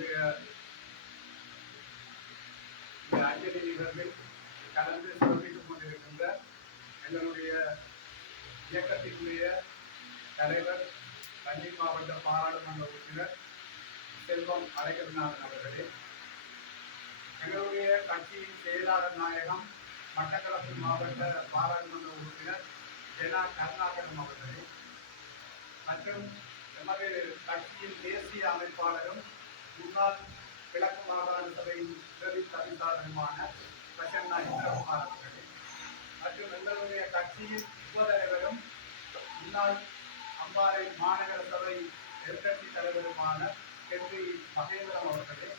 இன்றைய அஞ்சலி நிகழ்வில் கலந்து சிறப்பித்துக் கொண்டிருக்கின்ற எங்களுடைய இயக்கத்தினுடைய தலைவர், தஞ்சை மாவட்ட பாராளுமன்ற உறுப்பினர் செல்வம் அழகிரிநாதன் அவர்களே, எங்களுடைய கட்சியின் செயலாளர் நாயகம் மட்டக்களப்பு மாவட்ட பாராளுமன்ற உறுப்பினர் ஜெனா கருணாகரன் அவர்களே, மற்றும் எமது கட்சியின் தேசிய அமைப்பாளரும் முன்னாள் கிழக்கு மாகாண சபையின் உதவி தவிசாளருமான பிரசன்னா இந்திரகுமார் அவர்களே, மற்றும் எங்களுடைய கட்சியின் உபதலைவரும் முன்னாள் அம்பாறை மாநகர சபை எதிர்கட்சி தலைவருமான கென்றி மகேந்திரம் அவர்களே,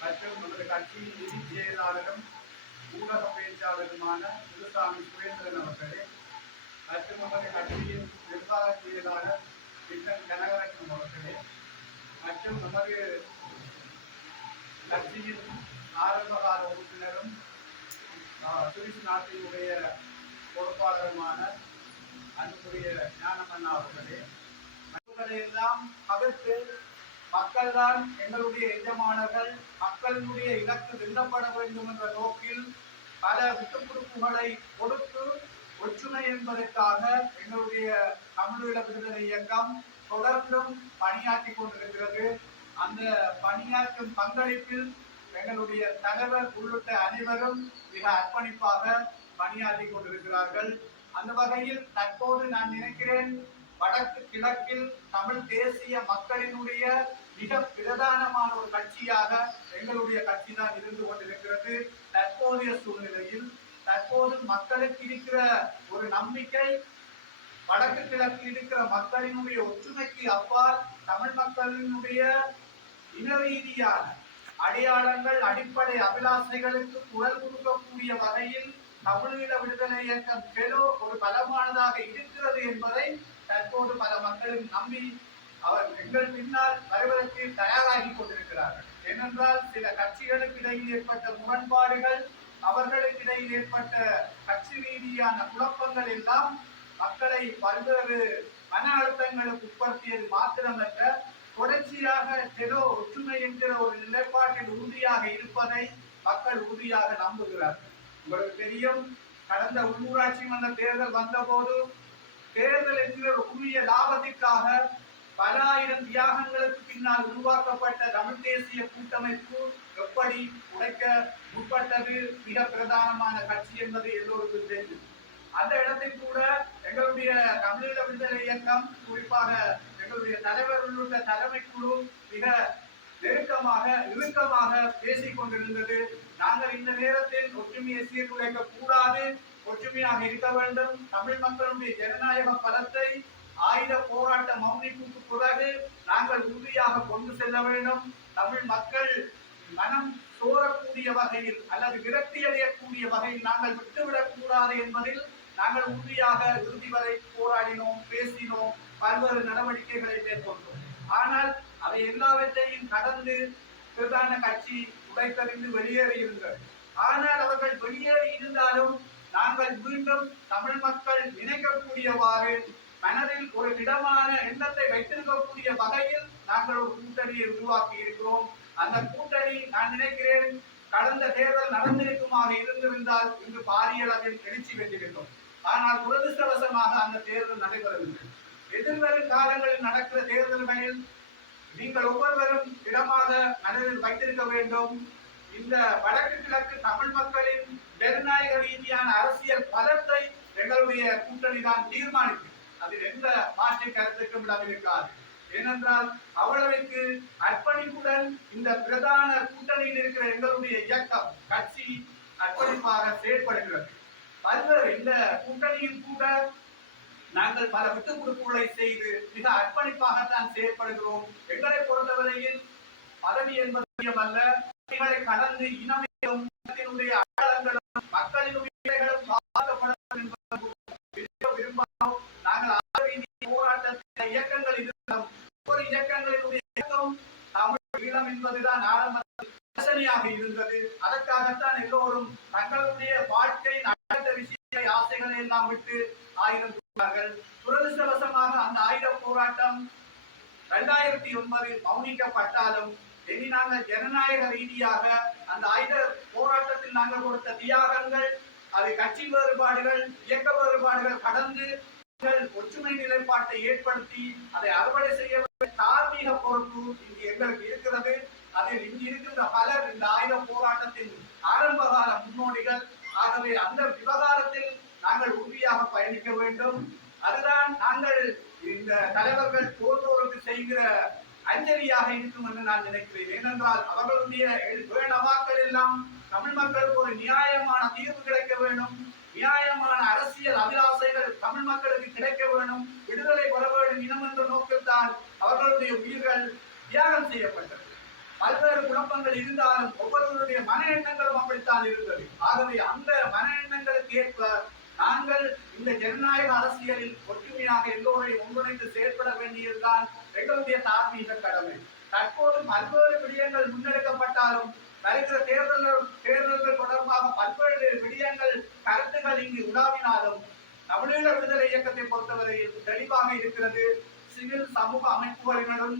மற்றும் நமது கட்சியின் நிதி செயலாளரும் ஊடக பேச்சாளருமான முருசாமி சுரேந்திரன் அவர்களே, மற்றும் நமது கட்சியின் நிர்வாக செயலாளர் கிருஷ்ணன் கனகரட்னம் அவர்களே, மற்றும் நமது கட்சியின் ஆரம்பகால உறுப்பினரும் சுவிஸ் நாட்டினுடைய பொறுப்பாளருமான அன்புக்குரிய ஞானமன்னா அவர்களே, எல்லாம் பகிர்ந்து மக்கள் தான் எங்களுடைய எஜமானர்கள், மக்களுடைய இலக்கு வெல்லப்பட வேண்டும் என்ற நோக்கில் பல விட்டுக்குறுப்புகளை கொடுத்து ஒற்றுமை என்பதற்காக எங்களுடைய தமிழீழ விடுதலை இயக்கம் தொடர்ந்தும் பணியாற்றி கொண்டிருக்கிறது. அந்த பணியாற்றும் பங்களிப்பில் எங்களுடைய தலைவர் உள்ளிட்ட அனைவரும் மிக அர்ப்பணிப்பாக பணியாற்றி கொண்டிருக்கிறார்கள். அந்த வகையில் தற்போது நான் நினைக்கிறேன், வடக்கு கிழக்கில் தமிழ் தேசிய மக்களினுடைய மிக பிரதானமான ஒரு கட்சியாக எங்களுடைய கட்சி தான் இருந்து கொண்டிருக்கிறது. தற்போதைய சூழ்நிலையில் தற்போது மக்களுக்கு இருக்கிற ஒரு நம்பிக்கை, வடக்கு கிழக்கில் இருக்கிற மக்களினுடைய ஒற்றுமைக்கு அப்பால் தமிழ் மக்களினுடைய இன ரீதியான அடையாளங்கள், அடிப்படை அபிலாசைகளுக்கு குரல் கொடுக்கக்கூடிய வகையில் தமிழீழ விடுதலை இயக்கம் கெலோ ஒரு பலமானதாக இருக்கிறது என்பதை தற்போது பல மக்களும் நம்பி அவர் எங்கள் பின்னால் வருவதற்கு தயாராகி கொண்டிருக்கிறார்கள். ஏனென்றால் சில கட்சிகளுக்கு இடையில் ஏற்பட்ட முரண்பாடுகள், அவர்களுக்கு இடையில் ஏற்பட்ட கட்சி ரீதியான குழப்பங்கள் எல்லாம் மக்களை பல்வேறு மன அழுத்தங்களுக்கு உட்படுத்தியது மாத்திரமல்ல, தொடர்ச்சியாக ஏதோ ஒற்றுமை என்கிற ஒரு நிலைப்பாட்டில் உறுதியாக இருப்பதை மக்கள் உறுதியாக நம்புகிறார்கள். உங்களுக்கு தெரியும், கடந்த உள்ளூராட்சி மன்ற தேர்தல் வந்தபோது தேர்தல் என்கிற ஒரு குறுகிய லாபத்திற்காக பல ஆயிரம் தியாகங்களுக்கு பின்னால் உருவாக்கப்பட்ட தமிழ் தேசிய கூட்டமைப்பு எப்படி உடைக்க முற்பட்டது மிக பிரதானமான கட்சி என்பது எல்லோருக்கும் தெரியும். அந்த இடத்தில் கூட எங்களுடைய தமிழீழ விடுதலை இயக்கம், குறிப்பாக எங்களுடைய தலைவர் உள்ளிட்ட தலைமை குழு மிக நெருக்கமாக இறுக்கமாக பேசிக் கொண்டிருந்தது. நாங்கள் இந்த நேரத்தில் ஒற்றுமையை சீர்குலைக்க கூடாது, ஒற்றுமையாக இருக்க வேண்டும், தமிழ் மக்களுடைய ஜனநாயக பலத்தை ஆயுத போராட்ட மௌனிப்புக்கு பிறகு நாங்கள் உறுதியாக கொண்டு செல்ல வேண்டும், தமிழ் மக்கள் மனம் சோரக்கூடிய வகையில் அல்லது விரக்தி அடையக்கூடிய வகையில் நாங்கள் விட்டுவிடக் கூடாது என்பதில் நாங்கள் உறுதியாக இறுதி வரை போராடினோம், பேசினோம், பல்வேறு நடவடிக்கைகளை மேற்கொண்டோம். ஆனால் அவை எல்லாவற்றையும் கடந்து பிரதான கட்சி உடைத்தறிந்து வெளியேறி இருந்தது. ஆனால் அவர்கள் வெளியேறி இருந்தாலும் நாங்கள் மீண்டும் தமிழ் மக்கள் நினைக்கக்கூடியவாறு மனதில் ஒரு திடமான எண்ணத்தை வைத்திருக்கக்கூடிய வகையில் நாங்கள் ஒரு கூட்டணியை உருவாக்கி இருக்கிறோம். அந்த கூட்டணி நான் நினைக்கிறேன் கடந்த தேர்தல் நடந்திருக்குமாக இருந்திருந்தால் இன்று பாரிய அளவில் எழுச்சி பெற்றிருந்தோம். ஆனால் துரதிருஷ்டவசமாக அந்த தேர்தல் நடைபெறவில்லை. எதிர்வரும் காலங்களில் நடக்கிற தேர்தல்களில் நீங்கள் ஒவ்வொருவரும் திடமாக மனதில் வைத்திருக்க வேண்டும், இந்த வடக்கு கிழக்கு தமிழ் மக்களின் ஜனநாயக ரீதியான அரசியல் பலத்தை எங்களுடைய கூட்டணி தான் தீர்மானிக்கும். அதில் எந்த மாற்று கருத்துக்கும் இடமிருக்காது. ஏனென்றால் அவ்வளவுக்கு அர்ப்பணிப்புடன் இந்த பிரதான கூட்டணியில் இருக்கிற எங்களுடைய இயக்கம் கட்சி அர்ப்பணிப்பாக செயல்படுகிறது. பல்வேறு இந்த கூட்டணியில் கூட நாங்கள் பல விட்டுக் கொடுப்புகளை செய்து மிக அர்ப்பணிப்பாகத்தான் செயல்படுகிறோம். எங்களை பொறுத்தவரையில் பதவி என்பது அல்ல, கடந்து இனமையும் அடையாளங்களும் மக்களின் பாதிக்கப்பட விரும்பாமல் நாங்கள் போராட்ட இயக்கங்கள் இருக்கிறோம். ஒவ்வொரு இயக்கங்களினுடைய இயக்கம் தமிழ் ஈழம் என்பதுதான் ஆரம்பமாக இருந்தது. அதற்காகத்தான் எல்லோரும் தங்களுடைய வாழ்க்கை நடந்த விஷயங்களை ஆசைகளை எல்லாம் விட்டு ஆயுதம் தூக்கினார்கள். துரதிருஷ்டவசமாக அந்த ஆயுத போராட்டம் 2009 மௌனிக்கப்பட்டாலும் இனி நாங்கள் ஜனநாயக ரீதியாக அந்த ஆயுத போராட்டத்தில் நாங்கள் கொடுத்த தியாகங்கள், அதை கட்சி வேறுபாடுகள், இயக்க வேறுபாடுகள் கடந்து ஒற்றுமை நிலைப்பாட்டை ஏற்படுத்தி அதை அறுவடை செய்ய தார்மீக பொறுப்பு இங்கு எங்களுக்கு இருக்கிறது. அதில் இங்கு இருக்கின்ற பலர் இந்த ஆயுத போராட்டத்தின் ஆரம்பகால முன்னோடிகள். ஆகவே அந்த விவகாரத்தில் நாங்கள் உறுதியாக பயணிக்க வேண்டும். அதுதான் நாங்கள் இந்த தலைவர்கள் போன்றோருக்கு செய்கிற அஞ்சலியாக இருக்கும் என்று நான் நினைக்கிறேன். ஏனென்றால் அவர்களுடைய வேணவாக்கள் எல்லாம் தமிழ் மக்களுக்கு ஒரு நியாயமான தீர்வு கிடைக்க வேண்டும், நியாயமான அரசியல் அபிலாசைகள் தமிழ் மக்களுக்கு கிடைக்க வேண்டும், விடுதலை பெற வேண்டும் இனம் என்ற நோக்கத்தால் அவர்களுடைய உயிர்கள் தியாகம் செய்யப்பட்டது. பல்வேறு குழப்பங்கள் இருந்தாலும் ஒவ்வொருவருடைய மன எண்ணங்களும் அப்படித்தான் இருந்தது. ஆகவே அந்த மன எண்ணங்களுக்கு ஏற்ப நாங்கள் இந்த ஜனநாயக அரசியலில் ஒற்றுமையாக எல்லோரையும் ஒன்றிணைந்து செயற்பட வேண்டியதுதான் எங்களுடைய தார்மீக கடமை. தற்போது பல்வேறு விடயங்கள் முன்னெடுக்கப்பட்டாலும் வருகிற தேர்தல்கள் தொடர்பாக பல்வேறு விடயங்கள் கருத்துக்கள் இங்கு உலாவினாலும் தமிழீழ விடுதலை இயக்கத்தை பொறுத்தவரையில் தெளிவாக இருக்கிறது. சிவில் சமூக அமைப்புகளினரும்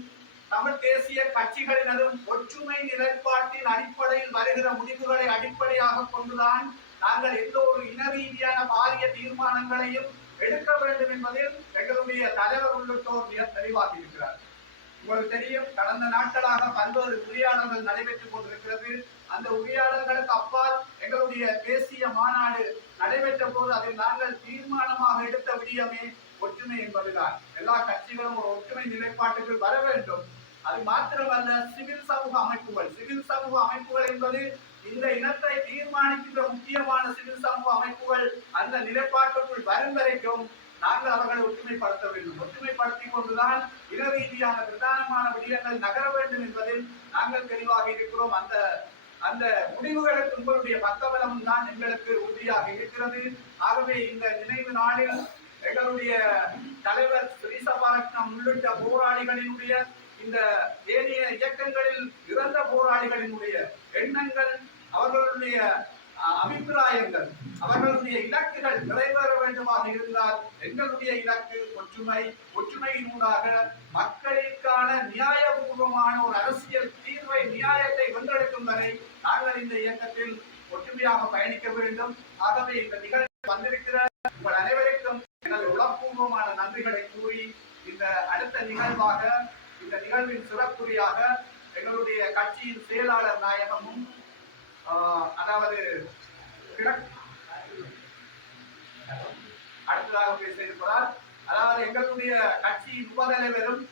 தமிழ் தேசிய கட்சிகளினரும் ஒற்றுமை நிலைப்பாட்டின் அடிப்படையில் வருகிற முடிவுகளை அடிப்படையாக கொண்டுதான் நாங்கள் எந்த ஒரு இன ரீதியான பாரிய தீர்மானங்களையும் எடுக்க வேண்டும் என்பதில் எங்களுடைய தலைவர் உள்ளிட்டோர் மிக தெளிவாக இருக்கிறார். உங்களுக்கு தெரியும், கடந்த நாட்களாக பல்வேறு உரையாடல்கள் நடைபெற்றுக் கொண்டிருக்கிறது. அந்த உரையாடல்களுக்கு அப்பால் எங்களுடைய தேசிய மாநாடு நடைபெற்ற போது அதில் நாங்கள் தீர்மானமாக எடுத்த விடயமே ஒற்றுமை என்பதுதான். எல்லா கட்சிகளும் ஒரு ஒற்றுமை நிலைப்பாட்டுக்கு வர வேண்டும். அது மாத்திரமல்ல, சிவில் சமூக அமைப்புகள் என்பது இந்த இனத்தை தீர்மானிக்கின்ற முக்கியமான சிவில் சமூக அமைப்புகள் அந்த நிலைப்பாட்டுக்குள் வரும் வரைக்கும் நாங்கள் அவர்களை ஒற்றுமைப்படுத்த வேண்டும். ஒற்றுமைப்படுத்திக் கொண்டுதான் இன ரீதியான பிரதானமான விடயங்கள் நகர வேண்டும் என்பதில் நாங்கள் தெளிவாக இருக்கிறோம். அந்த முடிவுகளுக்கு உங்களுடைய பக்கபலம் தான் எங்களுக்கு உறுதியாக இருக்கிறது. ஆகவே இந்த நினைவு நாளில் எங்களுடைய தலைவர் ஸ்ரீசபாரத்னம் உள்ளிட்ட போராளிகளினுடைய இந்த ஏனைய இயக்கங்களில் இறந்த போராளிகளினுடைய எண்ணங்கள், அவர்களுடைய அபிப்பிராயங்கள், அவர்களுடைய இலக்குகள் நிறைவேற வேண்டுமாக இருந்தால் எங்களுடைய இலக்கு ஒற்றுமை. ஒற்றுமையினூடாக மக்களுக்கான நியாயபூர்வமான ஒரு அரசியல் தீர்வை, நியாயத்தை வென்றெடுக்கும் வரை நாங்கள் இந்த இயக்கத்தில் ஒற்றுமையாக பயணிக்க வேண்டும். ஆகவே இந்த நிகழ்ச்சி வந்திருக்கிற உங்கள் அனைவருக்கும் எனது உளப்பூர்வமான நன்றிகளை கூறி இந்த அடுத்த நிகழ்வாக, இந்த நிகழ்வின் சிறப்புரியாக எங்களுடைய கட்சியின் செயலாளர் நாயகமும் அதாவது அடுத்ததாக பேச இருக்கிறார். அதாவது எங்களுடைய கட்சியின் உபதலைவரும்